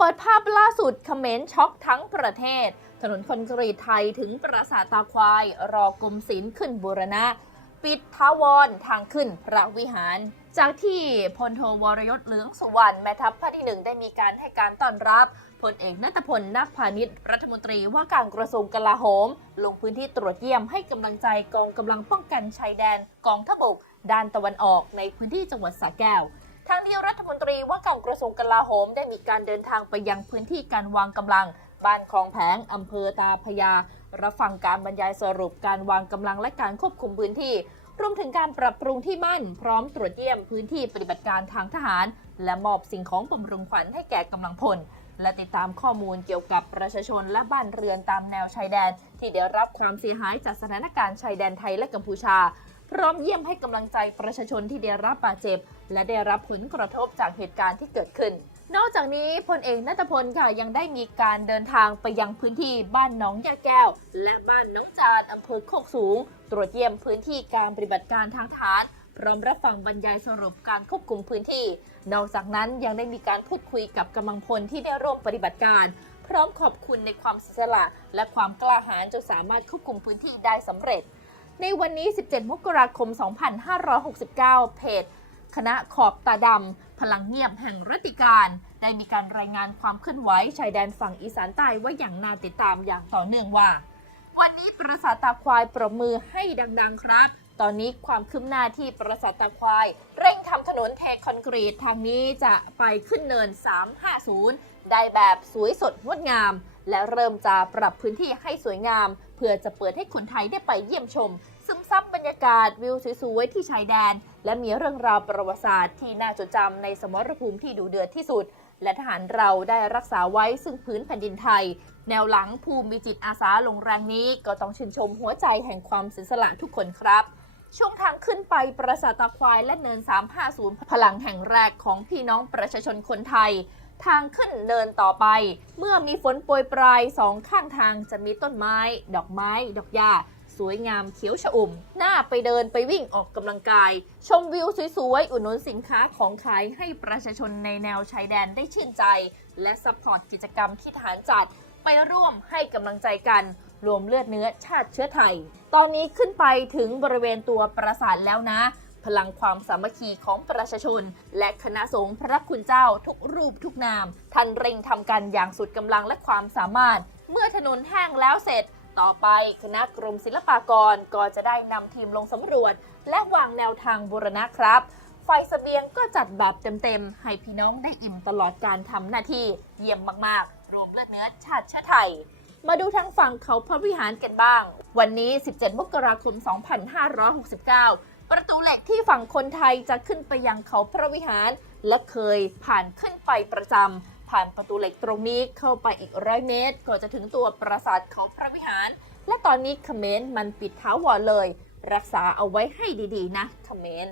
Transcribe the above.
เปิดภาพล่าสุดคอมเขมรช็อกทั้งประเทศ ถนนคอนกรีตไทยถึงปราสาทตาควาย รอกรมศิลป์ขึ้นบูรณะ ปิดท้าวรทางขึ้นพระวิหาร จากที่พลโทวรยศเหลืองสุวรรณแม่ทัพภาคที่หนึ่งได้มีการให้การต้อนรับพลเอกนัทพลนักพาณิชย์รัฐมนตรีว่าการกระทรวงกลาโหม ลงพื้นที่ตรวจเยี่ยมให้กำลังใจกองกำลังป้องกันชายแดนกองทัพบกด้านตะวันออกในพื้นที่จังหวัดสระแก้วทางนี้รัฐ นตรีว่าการกระทรวงกลาโหมได้มีการเดินทางไปยังพื้นที่การวางกำลัง บ้านคลองแผงอำเภอตาพยา รับฟังการบรรยายสรุปการวางกำลังและการควบคุมพื้นที่ รวมถึงการปรับปรุงที่มั่น พร้อมตรวจเยี่ยมพื้นที่ปฏิบัติการทางทหาร และมอบสิ่งของบำรุงขวัญให้แก่กำลังพล และติดตามข้อมูลเกี่ยวกับประชาชนและบ้านเรือนตามแนวชายแดน ที่ได้รับความเสียหายจากสถานการณ์ชายแดนไทยและกัมพูชา พร้อมเยี่ยมให้กำลังใจประชาชนที่ได้รับบาดเจ็บ และได้รับผลกระทบจากเหตุการณ์ที่เกิดขึ้น นอกจากนี้พลเอกนัทพลค่ะยังได้มีการเดินทางไปยังพื้นที่บ้านหนองยาแก้ว และบ้านน้องจานอำเภอโคกสูง ตรวจเยี่ยมพื้นที่การปฏิบัติการทางทหาร พร้อมรับฟังบรรยายสรุปการควบคุมพื้นที่ นอกจากนั้นยังได้มีการพูดคุยกับกำลังพลที่ได้ร่วมปฏิบัติการ พร้อมขอบคุณในความเสียสละ และความกล้าหาญจนสามารถควบคุมพื้นที่ได้สำเร็จ ในวันนี้ 17 มกราคม 2569 เพจ คณะขอบตาดำพลังเงียบแห่งรัติการ ได้มีการรายงานความเคลื่อนไหวชายแดนฝั่งอีสานใต้ว่าอย่างน่าติดตามอย่างต่อเนื่องว่าวันนี้ปราสาทตาควายปรบมือให้ดัง ๆ ครับ ตอนนี้ความคืบหน้าที่ปราสาทตาควาย เร่งทำถนนเทคอนกรีตทางนี้จะไปขึ้นเนิน 350 ได้แบบสวยสดงดงาม และเริ่มจะปรับพื้นที่ให้สวยงาม เพื่อจะเปิดให้คนไทยได้ไปเยี่ยมชม ซึมซับบรรยากาศวิวสวยๆที่ชายแดน และมีเรื่องราวประวัติศาสตร์ที่น่าจดจำในสมรภูมิที่ดูเดือดที่สุด และทหารเราได้รักษาไว้ซึ่งพื้นแผ่นดินไทยแนวหลังภูมิจิตอาสาลงแรงนี้ก็ต้องชื่นชมหัวใจแห่งความเสียสละทุกคนครับ ช่วงทางขึ้นไปปราสาทตาควายและเนิน 350 พลังแห่งแรกของพี่น้องประชาชนคนไทย ทางขึ้นเนินต่อไป เมื่อมีฝนโปรยปลายสองข้างทางจะมีต้นไม้ ดอกไม้ ดอกหญ้า สวยงามเขียวชอุ่ม หน้าไปเดินไปวิ่งออกกำลังกาย ชมวิวสวยๆ อุดหนุนสินค้าของขายให้ประชาชนในแนวชายแดนได้ชื่นใจ และซัพพอร์ตกิจกรรมที่ทหารจัดไปร่วมให้กำลังใจกัน รวมเลือดเนื้อชาติเชื้อไทย ตอนนี้ขึ้นไปถึงบริเวณตัวปราสาทแล้วนะ พลังความสามัคคีของประชาชน และคณะสงฆ์พระคุณเจ้าทุกรูปทุกนาม ท่านเร่งทำกันอย่างสุดกำลังและความสามารถ เมื่อถนนแห้งแล้วเสร็จ ต่อไปคณะกรมศิลปากรก็จะได้นำทีมลงสำรวจ และวางแนวทางบูรณะครับไฟเสบียงก็จัดแบบเต็มๆ ให้พี่น้องได้อิ่มตลอดการทำหน้าที่เยี่ยมมากๆ รวมเลือดเนื้อชาติเชื้อไทย มาดูทางฝั่งเขาพระวิหารกันบ้าง วันนี้ 17 มกราคม 2569 ประตูเหล็กที่ฝั่งคนไทยจะขึ้นไปยังเขาพระวิหาร และเคยผ่านขึ้นไปประจำผ่านประตูเหล็กตรงนี้เข้าไปอีกร้อยเมตร ก็จะถึงตัวปราสาทเขาพระวิหาร และตอนนี้เขมรมันปิดท้าวรเลย รักษาเอาไว้ให้ดีๆ นะเขมร